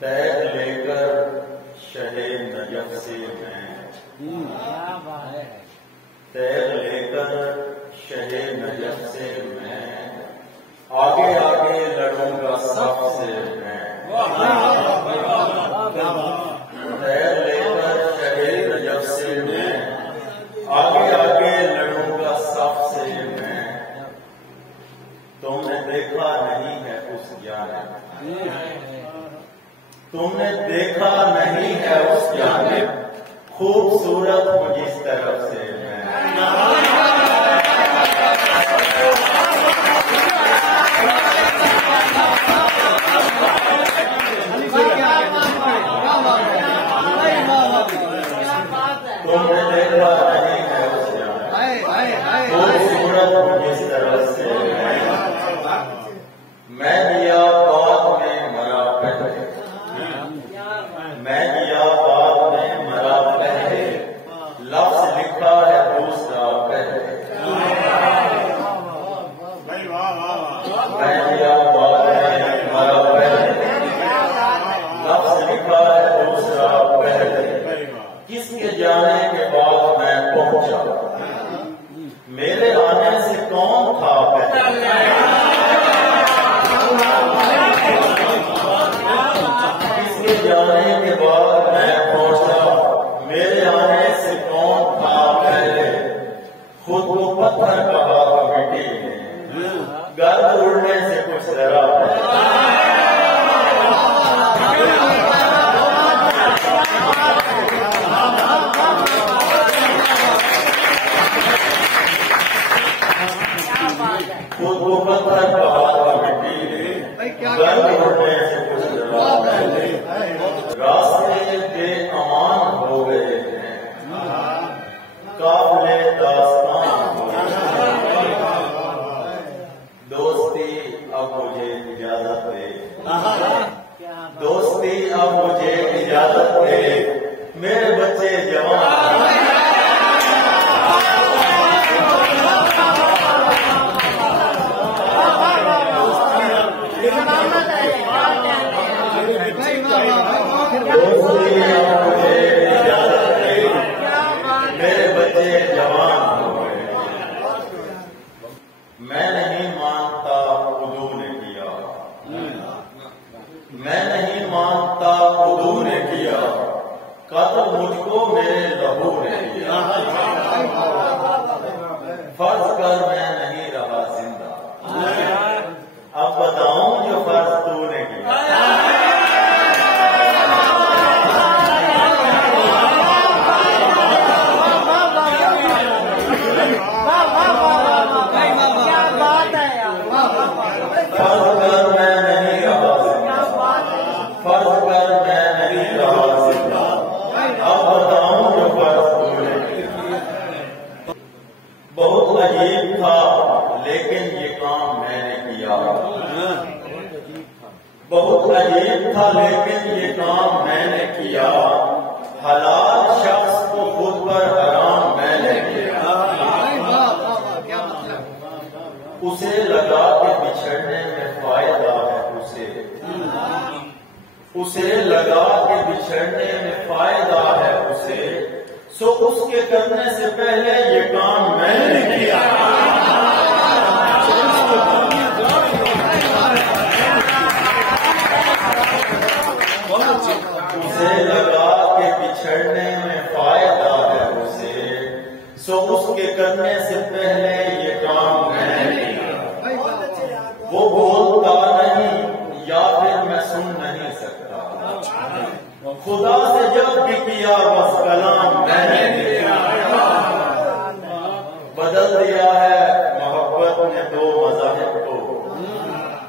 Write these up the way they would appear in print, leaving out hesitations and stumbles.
तैर लेकर शहे नजफ से मैं, तैर लेकर शहे नजफ से मैं, आगे आगे लड़ूंगा सफ से मैं। तैर लेकर शहे नजफ से मैं, आगे आगे लड़ूंगा सफ से मैं। तुमने देखा नहीं है उस जानिब, तुमने देखा नहीं है उस जानिब, खूबसूरत हो जिस तरफ से मैं। तुमने देखा नहीं है उस जानिब, खूबसूरत हो जिस तरफ से मैं दिया बात में मरा पहले, मैं दिया बात में मरा पहले, लफ्ज लिखा है दूसरा पहले। मैं दिया बात में मरा पहले, लफ्ज लिखा है दूसरा पहले। किसके जाने के बाद मैं पहुंचा, मेरे आने से कौन था पहले। जाने के बाद मैं पहुंचा, मेरे आने से कौन था पहले। खुद को पत्थर कहा तो मिट्टी में, गर्द उड़ने से कुछ डरा खुद को पत्थर कहा तो मिट्टी में, गर्द उड़ने से कुछ डरा पहले। रास्ते बेअमान हो गए हैं, काफिले दास्तान हो गए। दोस्ती अब मुझे इजाजत दे, दोस्ती अब मुझे इजाजत दे, मेरे बच्चे जवान। मेरे बच्चे जवान हो गए। मैं नहीं मानता खुदू ने किया, मैं नहीं मानता खुदू ने किया, कत्ल मुझको मेरे लहू ने किया। फर्ज कर मैं नहीं रहा जिंदा, अब बताऊं जो फर्ज तूने किया। बहुत अजीब था लेकिन ये काम मैंने किया, बहुत अजीब था लेकिन ये काम मैंने किया। हलाल शख्स को खुद पर हराम मैंने किया। उसे लगा के बिछड़ने में फायदा है उसे, उसे लगा के बिछड़ने में फायदा है उसे, सो उसके करने से पहले ये काम मैंने किया। उसे लगा के बिछड़ने में फायदा है उसे, सो उसके करने से पहले ये काम मैंने किया। वो बोलता नहीं या फिर मैं सुन नहीं सकता, खुदा से जब भी किया बस कलाम मैंने किया। बदल दिया है मोहब्बत ने दो मज़ाहिब को,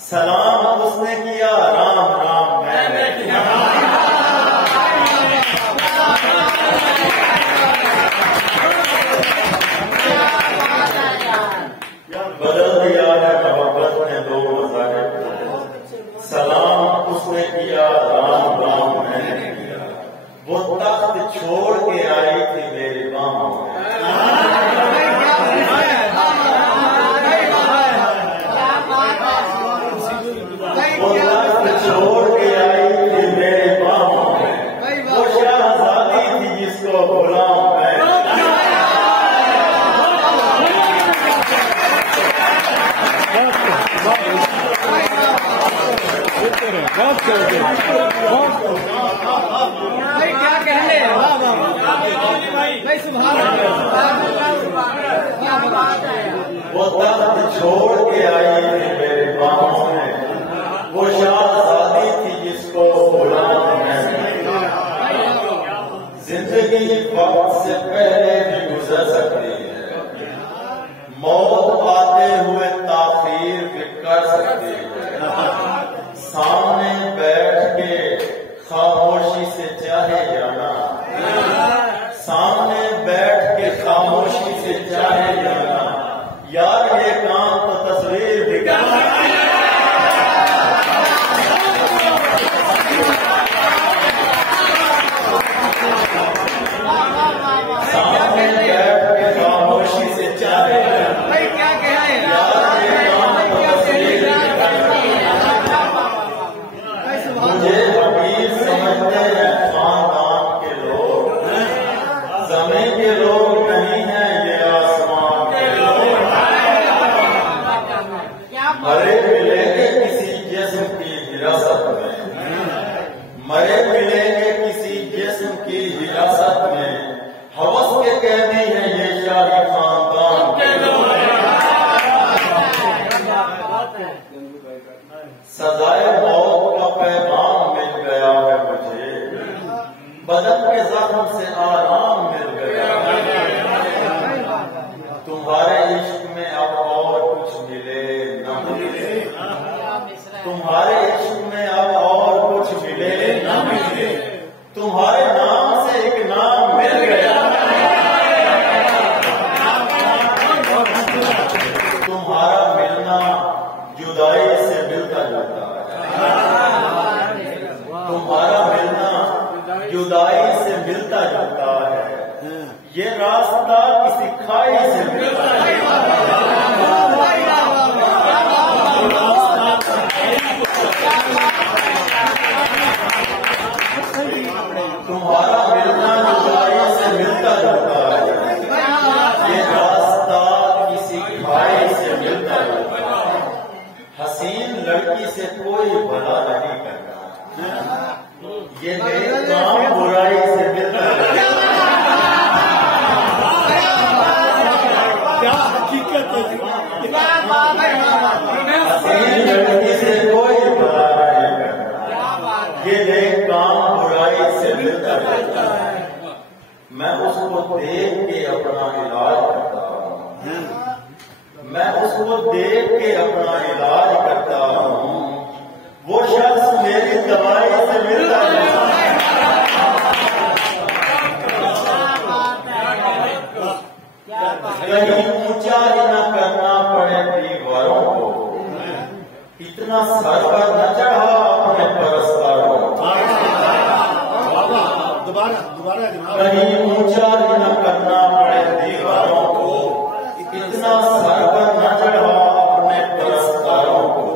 सलाम उसने किया राम राम मैंने किया। बदल दिया है मोहब्बत ने दो मज़ाहिब को, सलाम उसने किया राम राम मैंने किया। वो तख्त छोड़ के आई थी मेरी बाहों में, वो तख्त छोड़ के आई थी मेरे बहुत चलते भाई, क्या कहने। वाह वाह भाई, सुभान वो तख्त छोड़ के आई थी मेरे बाहों में, वो शहजादी थी जिसको गुलाम मैंने। जिंदगी वक्त से पहले भी गुजर सकती है, मौत आते हुए ताखीर भी कर सकती है। सामने बैठ के खामोशी से चाहे जाना, सामने बैठ के खामोशी से चाहे जाना, यार ये काम तो तस्वीर दिखा। सामने बैठ के खामोशी से चाहे भाई, क्या कहा है यार ये काम तो तस्वीर दिखा। मुझे अमीर समझते हैं खानदान के लोग, जमीन के लोग नहीं हैं ये आसमान के लोग। मरे मिलेंगे किसी जिस्म की हिरासत में, मरे मिलेंगे किसी जिस्म की हिरासत में, हवस के कहने हैं ये शाही खानदान के लोग। सजाए मौत का पैगाम मिल गया है मुझे, बदन के जख्म से आराम मिल गया है। तुम्हारे इश्क में अब और कुछ मिले न मिले, तुम्हारे इश्क में अब और कुछ मिले न मिले, तुम्हारे नाम से एक नाम मिल गया। तुम्हारा मिलना जुदाई से मिलता जुलता है, तुम्हारा मिलना जुदाई से मिलता जुलता है, ये रास्ता किसी खाई से मिलता है। तुम्हारा मिलना जुदाई से मिलता जुलता है, ये रास्ता किसी खाई से मिलता जुलता है। हसीन लड़की से कोई भला नहीं करता, ये काम बुराई से मिलता है। क्या हकीकत है। हसीन लड़की से कोई भला नहीं करता, ये काम बुराई से मिलता है। मैं उसको देख के अपना इलाज करता हूँ, मैं उसको देख के अपना इलाज करता हूँ, वो शख्स मेरी दवाई से मिलता है। कहीं ऊंचा ही न करना पड़े दीवारों को, इतना सर पर न चढ़ा अपने परस्तारों। कहीं ऊंचा ही न करना पड़े दीवारों को, इतना सर पर न चढ़ा अपने परस्तारों को।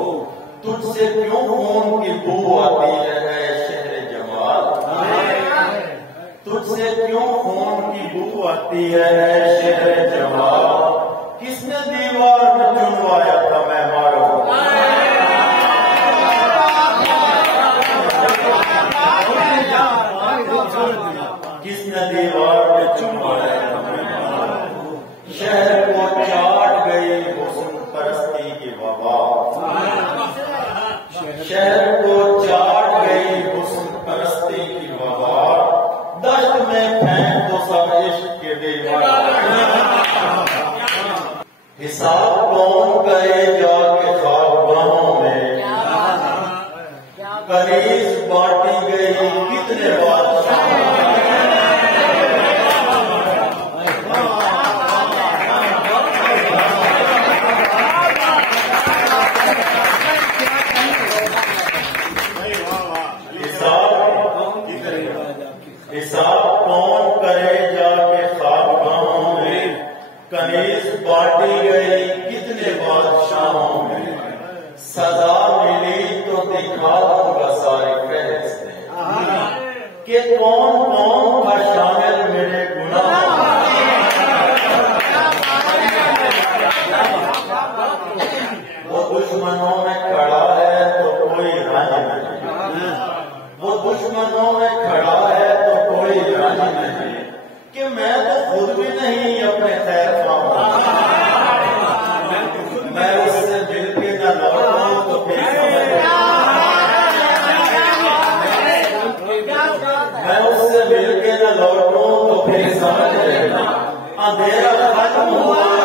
तुझसे क्यों खून की बू आती है शहर जमाल, तुझसे क्यों खून की बू आती है शहर जमाल। किसने दीवार में चुनवाया था मैं मारो, किसने दीवार में चुनवाया था मैं मारो। शहर को चाट गई हुस्न परस्ती की वबा, शहर को चाट गई हुस्न परस्ती की वबा। दश्त में फेंक दो सब इश्क के दीवार। हिसाब कौन करे जाके ख्वाबों में, कनीज बांटी गई कितने बादशाह। हिसाब कौन करे जाके ख्वाबों में, कनीज बांटी गई कितने बादशाहों में। सजा मिली तो दिखा दूंगा सारे फहरिस्तें, कि कौन कौन था शामिल मेरे गुनाह। वो दुश्मनों में खड़ा है तो कोई रंज नहीं, खैर पाऊं। मैं उससे मिलके न लौटूं तो फिर मैं उससे मिलके न लौटूं तो फिर समझ लेना अंधेरा खत्म हुआ